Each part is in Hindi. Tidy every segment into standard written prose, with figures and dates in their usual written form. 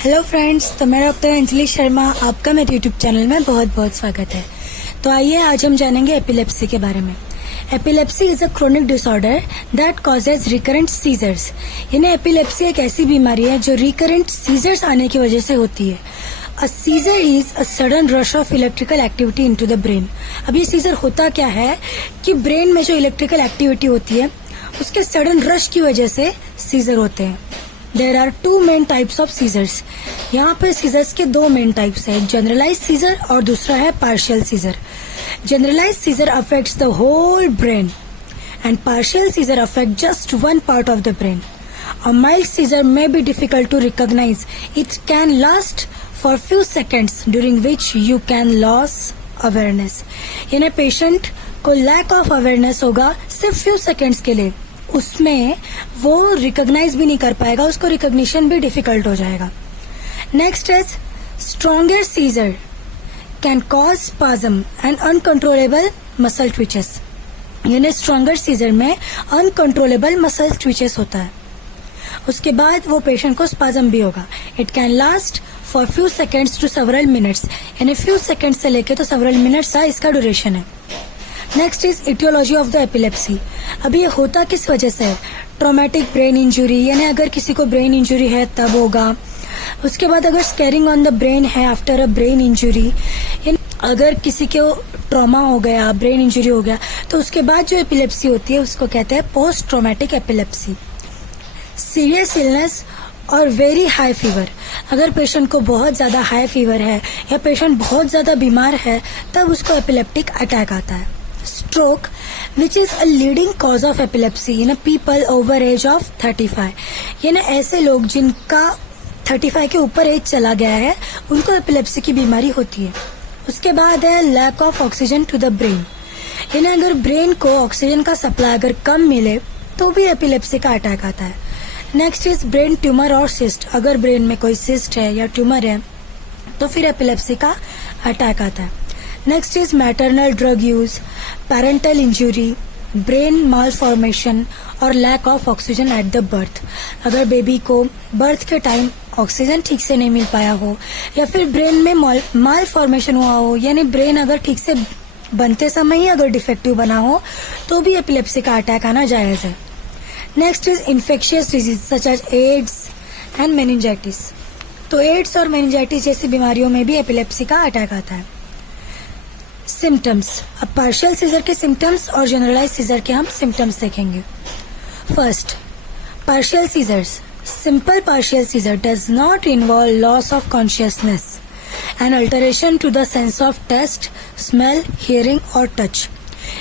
हेलो फ्रेंड्स, तो मैं डॉक्टर अंजलि शर्मा, आपका मेरे यूट्यूब चैनल में बहुत बहुत स्वागत है। तो आइए आज हम जानेंगे एपिलेप्सी के बारे में। Epilepsy is a chronic disorder that causes recurrent seizures. यानी एपिलेप्सी एक ऐसी बीमारी है जो रिकरेंट सीजर्स आने की वजह से होती है। A seizure is a sudden rush of electrical activity into the brain. अब ये सीजर होता क्या है कि ब्रेन में जो इलेक्ट्रिकल एक्टिविटी होती है उसके सडन रश की वजह से सीजर होते हैं। There are two main types of seizures. यहाँ पर सीजर्स के दो मेन टाइप्स है, जनरलाइज सीजर और दूसरा है partial seizure. Generalize seizure affects the whole brain and partial seizure affect just one part of the brain. A mild seizure may be difficult to recognize. It can last for few seconds during which you can lose awareness. यानी पेशेंट को लैक ऑफ अवेयरनेस होगा सिर्फ फ्यू सेकेंड्स के लिए, उसमें वो रिकॉग्नाइज भी नहीं कर पाएगा, उसको रिकॉग्निशन भी डिफिकल्ट हो जाएगा। Next is stronger seizure can cause spasm and uncontrollable muscle twitches. यानी स्ट्रॉन्गर सीजर में अनकंट्रोलेबल मसल ट्विचेस होता है, उसके बाद वो पेशेंट को स्पाज्म भी होगा। It can last for few seconds to several minutes, यानी फ्यू सेकेंड से लेके तो सेवरल मिनट्स का इसका ड्यूरेशन है। Next is aetiology of the epilepsy. अब ये होता किस वजह से है? ट्रॉमेटिक ब्रेन इंजुरी, यानी अगर किसी को ब्रेन इंजुरी है तब होगा। उसके बाद अगर स्कैरिंग ऑन द ब्रेन है आफ्टर अ ब्रेन इंजुरी, यानी अगर किसी को ट्रॉमा हो गया, ब्रेन इंजुरी हो गया, तो उसके बाद जो एपिलेप्सी होती है उसको कहते हैं post traumatic epilepsy. Serious illness और वेरी हाई फीवर। अगर पेशेंट को बहुत ज्यादा हाई फीवर है या पेशेंट बहुत ज्यादा बीमार है तब उसको एपिलेप्टिक अटैक आता है। Stroke which is a leading cause of epilepsy in people over age of 35। यानी ऐसे लोग जिनका 35 के ऊपर एज चला गया है उनको एपिलेप्सी की बीमारी होती है। उसके बाद है lack of oxygen to the brain. यानी अगर ब्रेन को ऑक्सीजन का सप्लाई अगर कम मिले तो भी एपिलेप्सी का अटैक आता है। नेक्स्ट इज ब्रेन ट्यूमर और सिस्ट। अगर ब्रेन में कोई सिस्ट है या ट्यूमर है तो फिर एपिलेप्सी का अटैक आता है। Next is maternal drug use, parental injury, brain malformation और lack of oxygen at the birth. अगर बेबी को बर्थ के टाइम ऑक्सीजन ठीक से नहीं मिल पाया हो या फिर ब्रेन में माल फॉर्मेशन हुआ हो, यानी ब्रेन अगर ठीक से बनते समय ही अगर डिफेक्टिव बना हो तो भी एपिलेप्सी का अटैक आना जायज है। Next is infectious disease such as AIDS and meningitis. तो एड्स और मेनिंजाइटिस जैसी बीमारियों में भी एपिलेप्सी का अटैक आता है। सिम्टम्स। अब पार्शियल सीजर के सिम्टम्स और जनरलाइज सीजर के हम सिम्टम्स देखेंगे। First, partial seizures. Simple partial seizure does not involve loss of consciousness and alteration to the sense of taste, smell, hearing और टच।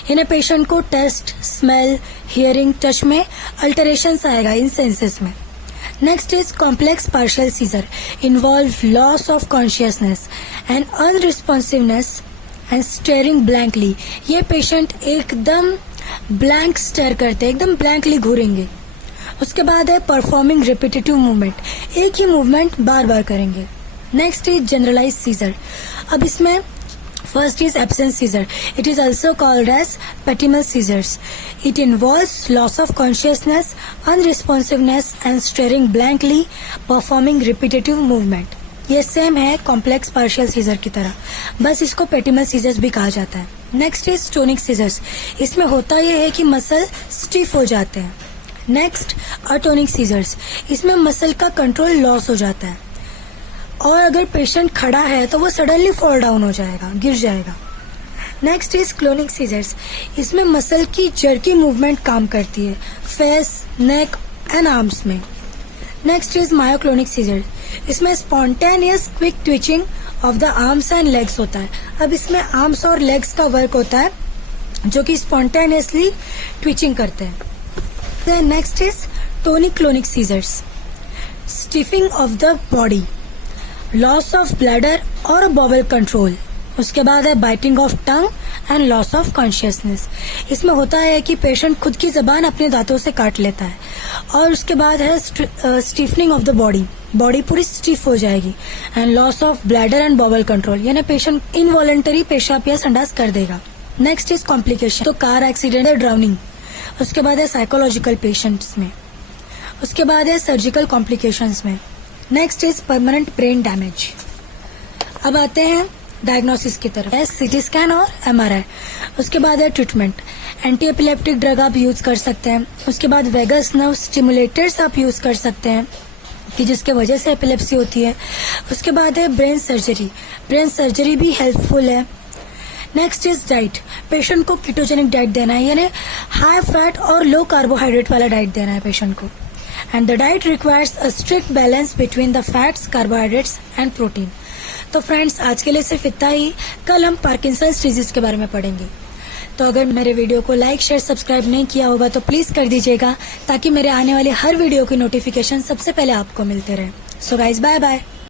यानी पेशेंट को टेस्ट, स्मेल, हियरिंग, टच में अल्टरेशंस आएगा इन सेंसेस में। Next is complex partial seizure involve loss of consciousness and unresponsiveness and staring blankly. ये पेशेंट एकदम ब्लैंक स्टेयर करते हैं, एकदम ब्लैंकली घूरेंगे। उसके बाद है परफॉर्मिंग रिपीटेटिव मूवमेंट, एक ही मूवमेंट बार बार करेंगे। Next is generalize seizure. अब इसमें first is absence seizure. It is also called as patimal seizures. It involves loss of consciousness, unresponsiveness and staring blankly, performing repetitive movement. ये सेम है कॉम्प्लेक्स पार्शियल सीजर की तरह, बस इसको पेटिमल सीजर्स भी कहा जाता है। Next is tonic seizures. इसमें होता यह है कि मसल स्टिफ हो जाते हैं। Next atonic seizures. इसमें मसल का कंट्रोल लॉस हो जाता है और अगर पेशेंट खड़ा है तो वो सडनली फॉल डाउन हो जाएगा, गिर जाएगा। Next is clonic seizures. इसमें मसल की जर्की मूवमेंट काम करती है फेस, नेक एंड आर्म्स में। Next is myoclonic seizure. इसमें spontaneous quick twitching of the arms and legs होता है। अब इसमें आर्म्स और लेग्स का वर्क होता है जो कि स्पॉन्टेनियसली ट्विचिंग करते हैं। Next is tonic clonic seizures. Stiffing of the body, loss of bladder और बॉबल कंट्रोल। उसके बाद है biting of tongue and loss of consciousness. इसमें होता है कि पेशेंट खुद की जबान अपने दांतों से काट लेता है। और उसके बाद है stiffening of the body, body पूरी स्टिफ हो जाएगी। And loss of bladder and बॉबल control, यानी पेशेंट इनवॉलंटरी पेशाब या संडास कर देगा। नेक्स्ट इज कॉम्प्लिकेशन, तो कार एक्सीडेंट है, ड्राउनिंग। उसके बाद है साइकोलॉजिकल पेशेंट्स में। उसके बाद है सर्जिकल कॉम्प्लिकेशंस में। Next is permanent brain damage. अब आते हैं डायग्नोसिस की तरफ, सीटी स्कैन और एमआरआई। उसके बाद है ट्रीटमेंट, एंटी एपिलेप्टिक ड्रग आप यूज कर सकते हैं। उसके बाद वेगस नर्व स्टिमुलेटर्स आप यूज कर सकते हैं कि जिसके वजह से एपिलेप्सी होती है। उसके बाद है ब्रेन सर्जरी, ब्रेन सर्जरी भी हेल्पफुल है। नेक्स्ट इज डाइट, पेशेंट को कीटोजेनिक डाइट देना है, यानी हाई फैट और लो कार्बोहाइड्रेट वाला डाइट देना है पेशेंट को। And the diet requires a strict balance between the fats, carbohydrates and protein. तो फ्रेंड्स, आज के लिए सिर्फ इतना ही। कल हम पार्किंसंस डिजीज के बारे में पढ़ेंगे। तो अगर मेरे वीडियो को लाइक, शेयर, सब्सक्राइब नहीं किया होगा तो प्लीज कर दीजिएगा, ताकि मेरे आने वाले हर वीडियो की नोटिफिकेशन सबसे पहले आपको मिलते रहे। So guys, bye bye.